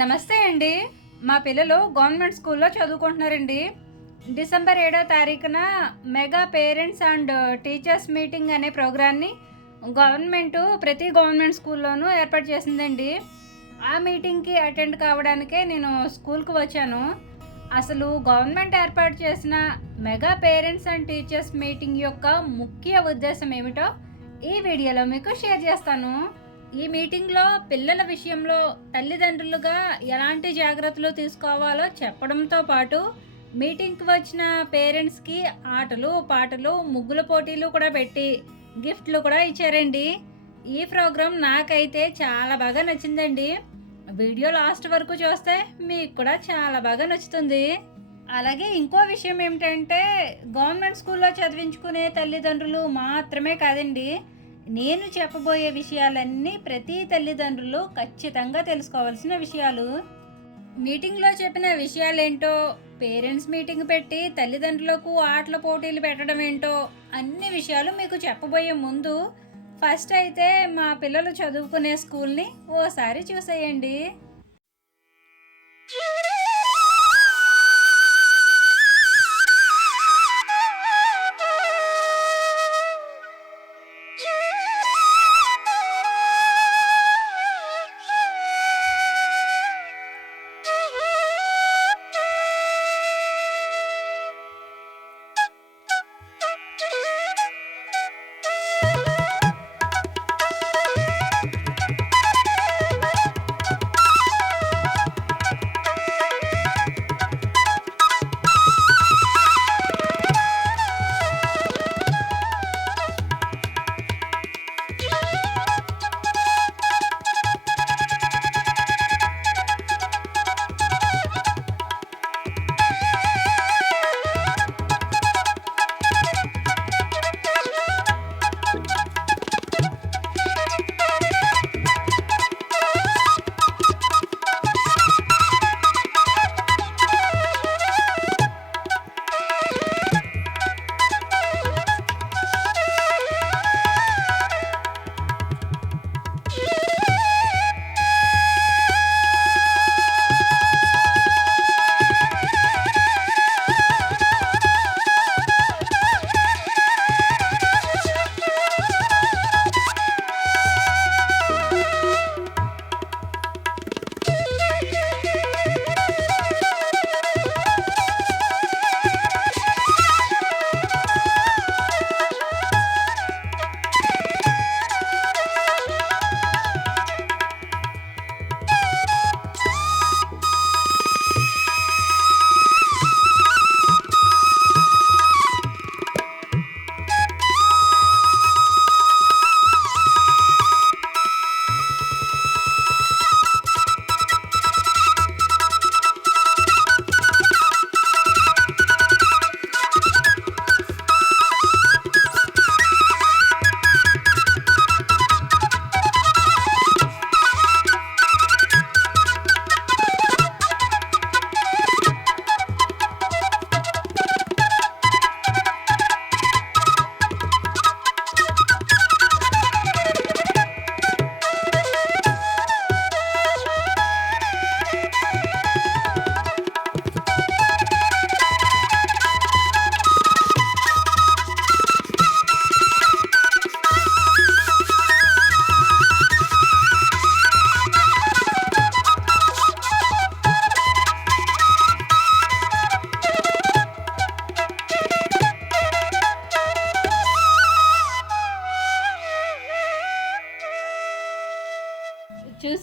నమస్తే అండి. మా పిల్లలు గవర్నమెంట్ స్కూల్లో చదువుకుంటున్నారండి. డిసెంబర్ ఏడో తారీఖున mega parents and teachers meeting అనే ప్రోగ్రాన్ని గవర్నమెంట్ ప్రతి గవర్నమెంట్ స్కూల్లోనూ ఏర్పాటు చేసిందండి. ఆ మీటింగ్కి అటెండ్ కావడానికే నేను స్కూల్కి వచ్చాను. అసలు గవర్నమెంట్ ఏర్పాటు చేసిన mega parents and teachers meeting యొక్క ముఖ్య ఉద్దేశం ఏమిటో ఈ వీడియోలో మీకు షేర్ చేస్తాను. ఈ మీటింగ్లో పిల్లల విషయంలో తల్లిదండ్రులుగా ఎలాంటి జాగ్రత్తలు తీసుకోవాలో చెప్పడంతో పాటు మీటింగ్కి వచ్చిన పేరెంట్స్కి ఆటలు పాటలు ముగ్గుల పోటీలు కూడా పెట్టి గిఫ్ట్లు కూడా ఇచ్చారండి. ఈ ప్రోగ్రాం నాకైతే చాలా బాగా నచ్చిందండి. వీడియో లాస్ట్ వరకు చూస్తే మీకు కూడా చాలా బాగా నచ్చుతుంది. అలాగే ఇంకో విషయం ఏమిటంటే గవర్నమెంట్ స్కూల్లో చదివించుకునే తల్లిదండ్రులు మాత్రమే కాదండి. నేను చెప్పబోయే విషయాలన్నీ ప్రతి తల్లిదండ్రులు ఖచ్చితంగా తెలుసుకోవాల్సిన విషయాలు. మీటింగ్లో చెప్పిన విషయాలేంటో పేరెంట్స్ మీటింగ్ పెట్టి తల్లిదండ్రులకు ఆటల పోటీలు పెట్టడం ఏంటో అన్ని విషయాలు మీకు చెప్పబోయే ముందు ఫస్ట్ అయితే మా పిల్లలు చదువుకునే స్కూల్ని ఓసారి చూసేయండి.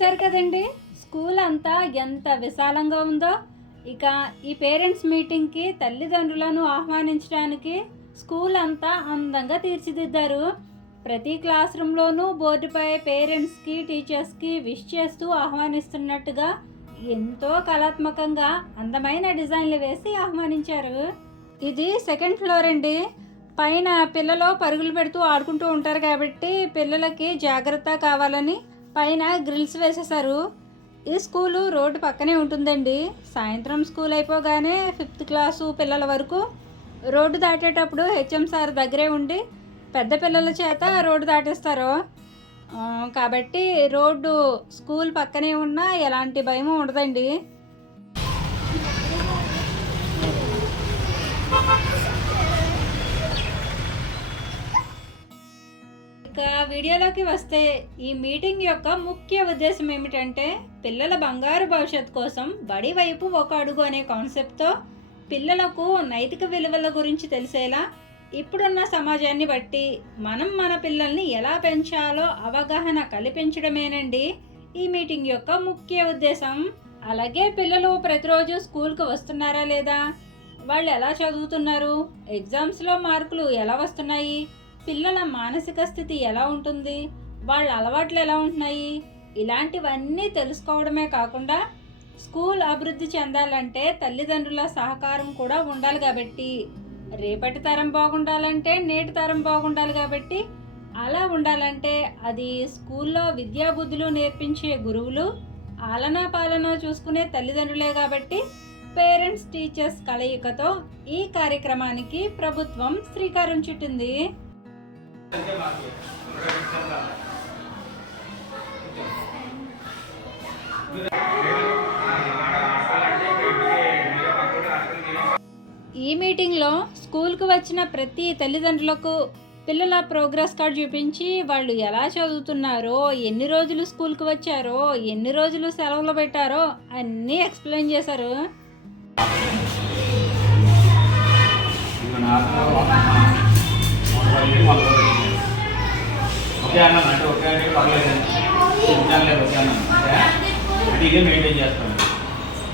చూశారు కదండి. స్కూల్ అంతా ఎంత విశాలంగా ఉందో. ఇక ఈ పేరెంట్స్ మీటింగ్కి తల్లిదండ్రులను ఆహ్వానించడానికి స్కూల్ అంతా అందంగా తీర్చిదిద్దారు. ప్రతి క్లాస్ రూమ్లోనూ బోర్డుపై పేరెంట్స్కి టీచర్స్కి విష్ చేస్తూ ఆహ్వానిస్తున్నట్టుగా ఎంతో కళాత్మకంగా అందమైన డిజైన్లు వేసి ఆహ్వానించారు. ఇది సెకండ్ ఫ్లోర్ అండి. పైన పిల్లలు పరుగులు పెడుతూ ఆడుకుంటూ ఉంటారు కాబట్టి పిల్లలకి జాగ్రత్త కావాలని పైన గ్రిల్స్ వేసేసారు ఈ స్కూలు రోడ్డు పక్కనే ఉంటుందండి. సాయంత్రం స్కూల్ అయిపోగానే ఫిఫ్త్ క్లాసు పిల్లల వరకు రోడ్డు దాటేటప్పుడు హెచ్ఎం సార్ దగ్గరే ఉండి పెద్ద పిల్లల చేత రోడ్డు దాటిస్తారు. కాబట్టి రోడ్డు స్కూల్ పక్కనే ఉన్నా ఎలాంటి భయం ఉండదండి. ఇక వీడియోలోకి వస్తే ఈ మీటింగ్ యొక్క ముఖ్య ఉద్దేశం ఏమిటంటే పిల్లల బంగారు భవిష్యత్ కోసం బడి వైపు ఒక అడుగు అనే కాన్సెప్ట్తో పిల్లలకు నైతిక విలువల గురించి తెలిసేలా ఇప్పుడున్న సమాజాన్ని బట్టి మనం మన పిల్లల్ని ఎలా పెంచాలో అవగాహన కల్పించడమేనండి ఈ మీటింగ్ యొక్క ముఖ్య ఉద్దేశం. అలాగే పిల్లలు ప్రతిరోజు స్కూల్కి వస్తున్నారా లేదా? వాళ్ళు ఎలా చదువుతున్నారు? ఎగ్జామ్స్లో మార్కులు ఎలా వస్తున్నాయి? పిల్లల మానసిక స్థితి ఎలా ఉంటుంది? వాళ్ళ అలవాట్లు ఎలా ఉంటున్నాయి? ఇలాంటివన్నీ తెలుసుకోవడమే కాకుండా స్కూల్ అభివృద్ధి చెందాలంటే తల్లిదండ్రుల సహకారం కూడా ఉండాలి కాబట్టి రేపటి తరం బాగుండాలంటే నేటి తరం బాగుండాలి కాబట్టి అలా ఉండాలంటే అది స్కూల్లో విద్యాబుద్ధులు నేర్పించే గురువులు ఆలనా పాలన చూసుకునే తల్లిదండ్రులే కాబట్టి పేరెంట్స్ టీచర్స్ కలయికతో ఈ కార్యక్రమానికి ప్రభుత్వం శ్రీకారం చుట్టింది. ఈ మీటింగ్లో స్కూల్కి వచ్చిన ప్రతి తల్లిదండ్రులకు పిల్లల ప్రోగ్రెస్ కార్డ్ చూపించి వాళ్ళు ఎలా చదువుతున్నారో ఎన్ని రోజులు స్కూల్కి వచ్చారో ఎన్ని రోజులు సెలవులు పెట్టారో అన్నీ ఎక్స్ప్లెయిన్ చేశారు. ఓకే అన్న అంటే ఒకే అంటే పర్లేదు ఇచ్చాను లేదు ఓకే అన్న అంటే ఇదే మెయింటైన్ చేస్తాను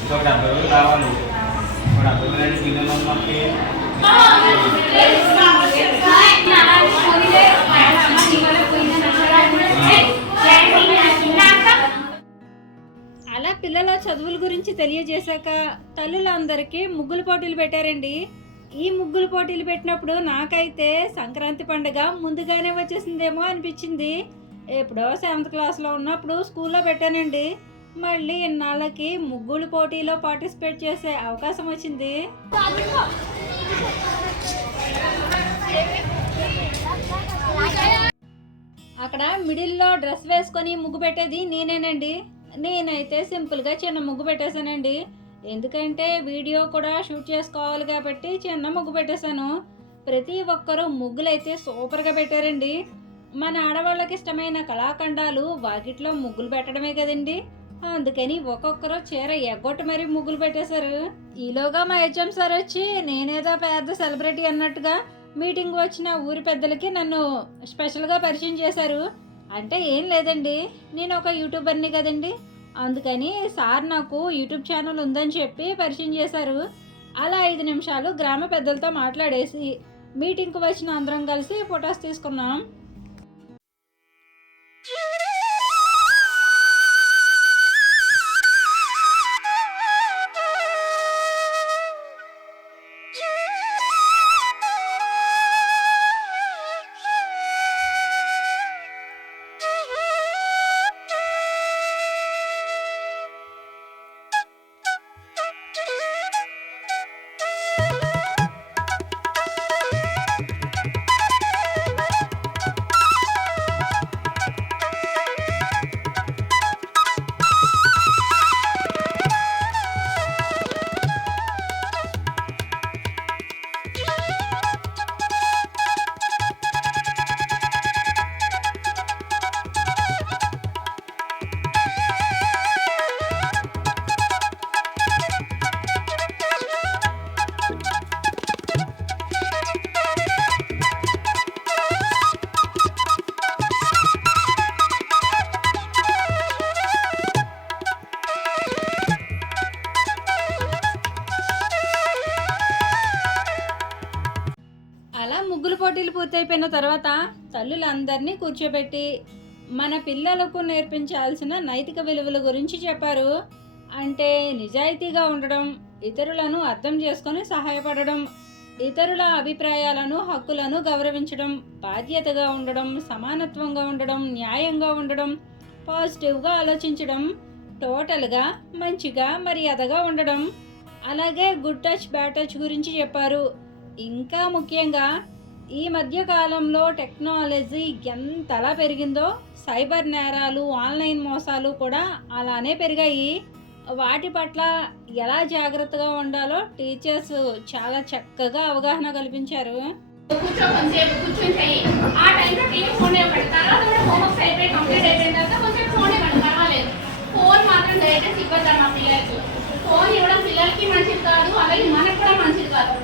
ఇంకొక డెబ్బై రోజులు రావాలి. ఒక డెబ్బై రోజులు అంటే గిన్నెలో మనకి అలా పిల్లల చదువుల గురించి తెలియజేశాక తల్లులందరికీ ముగ్గులు పోటీలు పెట్టారండి. ఈ ముగ్గులు పోటీలు పెట్టినప్పుడు నాకైతే సంక్రాంతి పండుగ ముందుగానే వచ్చేసిందేమో అనిపించింది. ఎప్పుడో సెవెంత్ క్లాస్లో ఉన్నప్పుడు స్కూల్లో పెట్టానండి. మళ్ళీ ఇన్నాళ్ళకి ముగ్గులు పోటీలో పార్టిసిపేట్ చేసే అవకాశం వచ్చింది. అక్కడ మిడిల్లో డ్రెస్ వేసుకొని ముగ్గు పెట్టేది నేనేనండి. నేనైతే సింపుల్గా చిన్న ముగ్గు పెట్టేశానండి. ఎందుకంటే వీడియో కూడా షూట్ చేసుకోవాలి కాబట్టి చిన్న ముగ్గు పెట్టేశాను. ప్రతి ఒక్కరూ ముగ్గులైతే సూపర్గా పెట్టారండి. మన ఆడవాళ్ళకి ఇష్టమైన కళాఖండాలు వాకిట్లో ముగ్గులు పెట్టడమే కదండి. అందుకని ఒక్కొక్కరు చీర ఎగ్గొట్టి మరీ ముగ్గులు పెట్టేశారు. ఈలోగా మా హెచ్ఎం సార్ వచ్చి నేనేదో పెద్ద సెలబ్రిటీ అన్నట్టుగా మీటింగ్ వచ్చిన ఊరి పెద్దలకి నన్ను స్పెషల్గా పరిచయం చేశారు. అంటే ఏం లేదండి. నేను ఒక యూట్యూబర్ని కదండి. అందుకని సార్ నాకు యూట్యూబ్ ఛానల్ ఉందని చెప్పి పరిచయం చేశారు. అలా ఐదు నిమిషాలు గ్రామ పెద్దలతో మాట్లాడేసి మీటింగ్కి వచ్చిన అందరం కలిసి ఫొటోస్ తీసుకున్నాం. పోటీలు పూర్తయిపోయిన తర్వాత తల్లులందరినీ కూర్చోబెట్టి మన పిల్లలకు నేర్పించాల్సిన నైతిక విలువల గురించి చెప్పారు. అంటే నిజాయితీగా ఉండడం ఇతరులను అర్థం చేసుకొని సహాయపడడం ఇతరుల అభిప్రాయాలను హక్కులను గౌరవించడం బాధ్యతగా ఉండడం సమానత్వంగా ఉండడం న్యాయంగా ఉండడం పాజిటివ్గా ఆలోచించడం టోటల్గా మంచిగా మర్యాదగా ఉండడం. అలాగే గుడ్ టచ్ బ్యాడ్ టచ్ గురించి చెప్పారు. ఇంకా ముఖ్యంగా ఈ మధ్య కాలంలో టెక్నాలజీ ఎంతలా పెరిగిందో సైబర్ నేరాలు ఆన్లైన్ మోసాలు కూడా అలానే పెరిగాయి. వాటి పట్ల ఎలా జాగ్రత్తగా ఉండాలో టీచర్స్ చాలా చక్కగా అవగాహన కల్పించారు. కూర్చో కొంచెంసేపు కూర్చొని ఆ టైంలో టీవీ ఫోన్ ఇవ్వండి తర్వాత కూడా హోంవర్క్స్ అయిపోయి కంప్లీట్ అయిపోయిన తర్వాత కొంచెం ఫోన్ ఇవ్వండి పర్వాలేదు. ఫోన్ మాత్రం ఇవ్వద్దాం మా ఫోన్ ఇవ్వడం పిల్లలకి మంచిది కాదు అలాగే మనకు కూడా మంచిది కాదు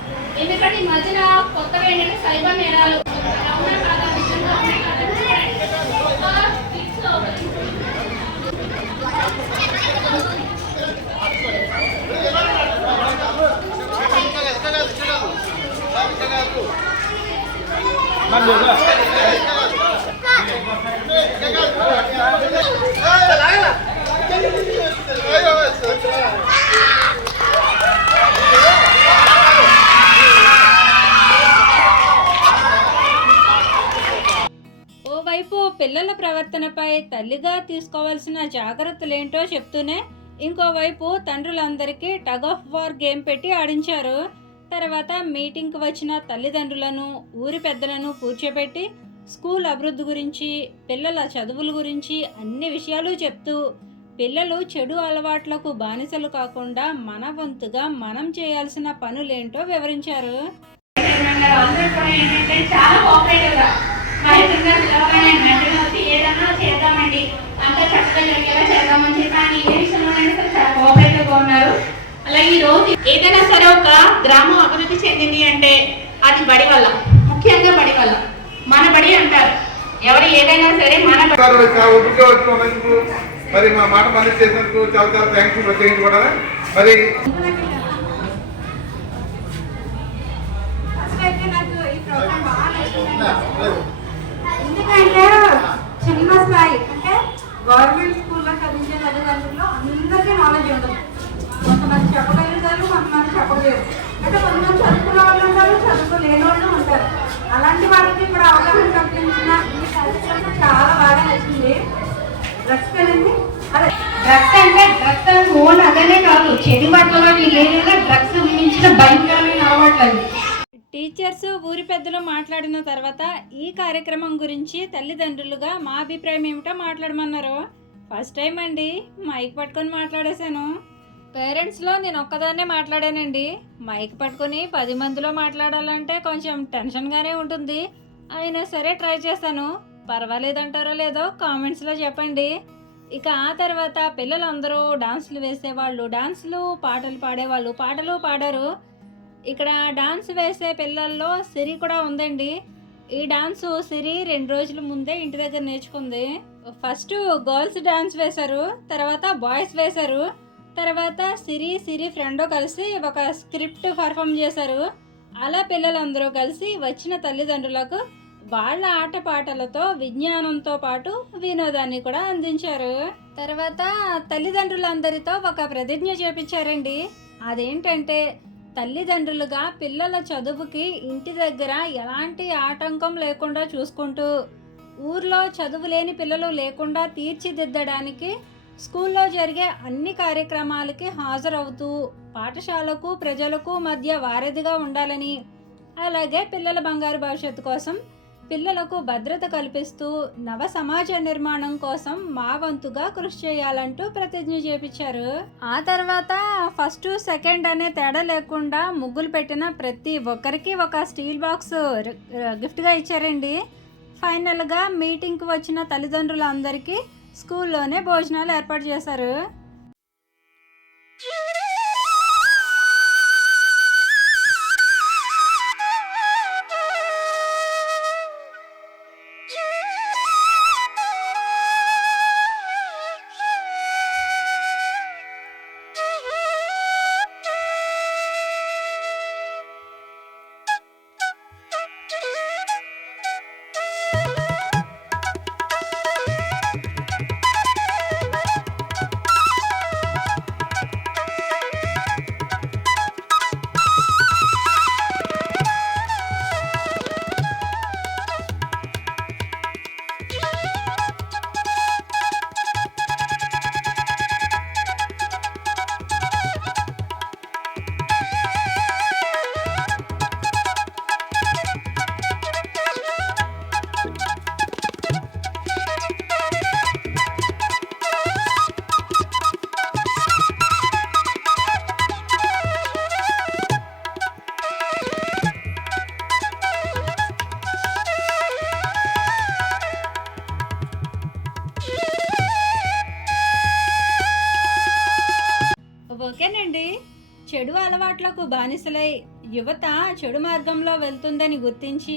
ఎందుకంటే ఈ మధ్యన కొత్తగా ఏంటంటే సైబర్ నేరాలు అవునా కాదా పిల్లల ప్రవర్తనపై తల్లిగా తీసుకోవాల్సిన జాగ్రత్తలేంటో చెప్తూనే ఇంకోవైపు తండ్రులందరికీ టగ్ ఆఫ్ వార్ గేమ్ పెట్టి ఆడించారు. తర్వాత మీటింగ్కి వచ్చిన తల్లిదండ్రులను ఊరి పెద్దలను కూర్చోబెట్టి స్కూల్ అభివృద్ధి గురించి పిల్లల చదువుల గురించి అన్ని విషయాలు చెప్తూ పిల్లలు చెడు అలవాట్లకు బానిసలు కాకుండా మన వంతుగా మనం చేయాల్సిన పనులేంటో వివరించారు. చాలా కోఆపరేటివ్గా మహేంద్ర పిలవగానే వెంటనే వచ్చి ఏదన్నా చేద్దామండి. అంతా చక్కగా జరిగేలా చేద్దామని చెప్పి ఆయన ఏ విషయంలోనైనా చాలా కోఆపరేటివ్గా ఉన్నారు అలాగే ఈ రోజు ఏదైనా సరే ఒక గ్రామం అభివృద్ధి చెందింది అంటే అది బడి వల్ల ముఖ్యంగా బడి వల్ల. మన బడి అంటారు. ఎవరు ఏదైనా సరే మన మరి మా మాట పని చేసినందుకు చాలా చాలా థ్యాంక్స్ ప్రత్యేకించి కూడా మరి ఎందుకంటే చిన్న స్థాయి. అంటే గవర్నమెంట్ స్కూల్లో చదివించే తల్లిదండ్రుల్లో అందరికీ నాలెడ్జ్ ఉండదు కొంతమంది చెప్పగలుగుతారు కొంతమంది చెప్పలేరు. అంటే కొంతమంది చదువుకున్న వాళ్ళు ఉంటారు చదువుకోలేని వాళ్ళు ఉంటారు. అలాంటి వాళ్ళకి ఇప్పుడు అవగాహన కల్పించిన ఈ కార్యక్రమం చాలా బాగా నచ్చింది. డ్రగ్స్ కదండి అదే. డ్రగ్స్ అంటే డ్రగ్స్ అని ఓన్ అదనే కాదు. చెడు బట్టలో ఏదైనా డ్రగ్స్ మించిన భయంకరమైన అలవాట్లు అండి టీచర్స్ ఊరి పెద్దలు మాట్లాడిన తర్వాత ఈ కార్యక్రమం గురించి తల్లిదండ్రులుగా మా అభిప్రాయం ఏమిటో మాట్లాడమన్నారు. ఫస్ట్ టైం అండి. మైక్ పట్టుకొని మాట్లాడేశాను. పేరెంట్స్లో నేను ఒక్కదాన్నే మాట్లాడానండి. మైక్ పట్టుకొని పది మందిలో మాట్లాడాలంటే కొంచెం టెన్షన్గానే ఉంటుంది. అయినా సరే ట్రై చేశాను. పర్వాలేదంటారో లేదో కామెంట్స్లో చెప్పండి. ఇక ఆ తర్వాత పిల్లలందరూ డాన్సులు వేసేవాళ్ళు. డాన్సులు పాటలు పాడేవాళ్ళు. పాటలు పాడారు. ఇక్కడ డాన్స్ వేసే పిల్లల్లో సిరి కూడా ఉందండి. ఈ డాన్స్ సిరి రెండు రోజుల ముందే ఇంటి దగ్గర నేర్చుకుంది. ఫస్ట్ గర్ల్స్ డాన్స్ వేశారు తర్వాత బాయ్స్ వేశారు తర్వాత సిరి సిరి ఫ్రెండ్ కలిసి ఒక స్క్రిప్ట్ పర్ఫామ్ చేశారు. అలా పిల్లలందరూ కలిసి వచ్చిన తల్లిదండ్రులకు వాళ్ళ ఆటపాటలతో విజ్ఞానంతో పాటు వినోదాన్ని కూడా అందించారు. తర్వాత తల్లిదండ్రులందరితో ఒక ప్రతిజ్ఞ చేపించారండి. అదేంటంటే తల్లిదండ్రులుగా పిల్లల చదువుకి ఇంటి దగ్గర ఎలాంటి ఆటంకం లేకుండా చూసుకుంటూ ఊర్లో చదువు లేని పిల్లలు లేకుండా తీర్చిదిద్దడానికి స్కూల్లో జరిగే అన్ని కార్యక్రమాలకి హాజరవుతూ పాఠశాలకు ప్రజలకు మధ్య వారధిగా ఉండాలని. అలాగే పిల్లల బంగారు భవిష్యత్తు కోసం పిల్లలకు భద్రత కల్పిస్తూ నవ సమాజ నిర్మాణం కోసం మా వంతుగా కృషి చేయాలంటూ ప్రతిజ్ఞ చేపించారు. ఆ తర్వాత ఫస్ట్ సెకండ్ అనే తేడా లేకుండా ముగ్గులు పెట్టిన ప్రతి ఒక్కరికి ఒక స్టీల్ బాక్స్ గిఫ్ట్గా ఇచ్చారండి. ఫైనల్గా మీటింగ్కి వచ్చిన తల్లిదండ్రులందరికీ స్కూల్లోనే భోజనాలు ఏర్పాటు చేశారు. బానిసలై యువత చెడు మార్గంలో వెళ్తుందని గుర్తించి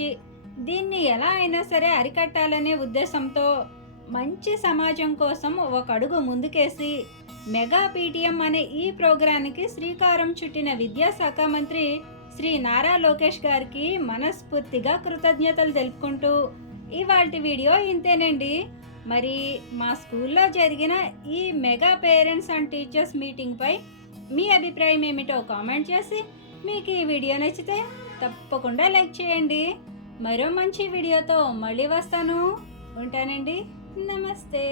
దీన్ని ఎలా అయినా సరే అరికట్టాలనే ఉద్దేశంతో మంచి సమాజం కోసం ఒక అడుగు ముందుకేసి మెగా పీటీఎం అనే ఈ ప్రోగ్రానికి శ్రీకారం చుట్టిన విద్యాశాఖ మంత్రి శ్రీ నారా లోకేష్ గారికి మనస్ఫూర్తిగా కృతజ్ఞతలు తెలుపుకుంటూ ఇవాటి వీడియో ఇంతేనండి. మరి మా స్కూల్లో జరిగిన ఈ మెగా పేరెంట్స్ అండ్ టీచర్స్ మీటింగ్పై మీ అభిప్రాయం ఏమిటో కామెంట్ చేసి మీకు ఈ వీడియో నచ్చితే తప్పకుండా లైక్ చేయండి. మరో మంచి వీడియోతో మళ్ళీ వస్తాను. ఉంటానండి. నమస్తే.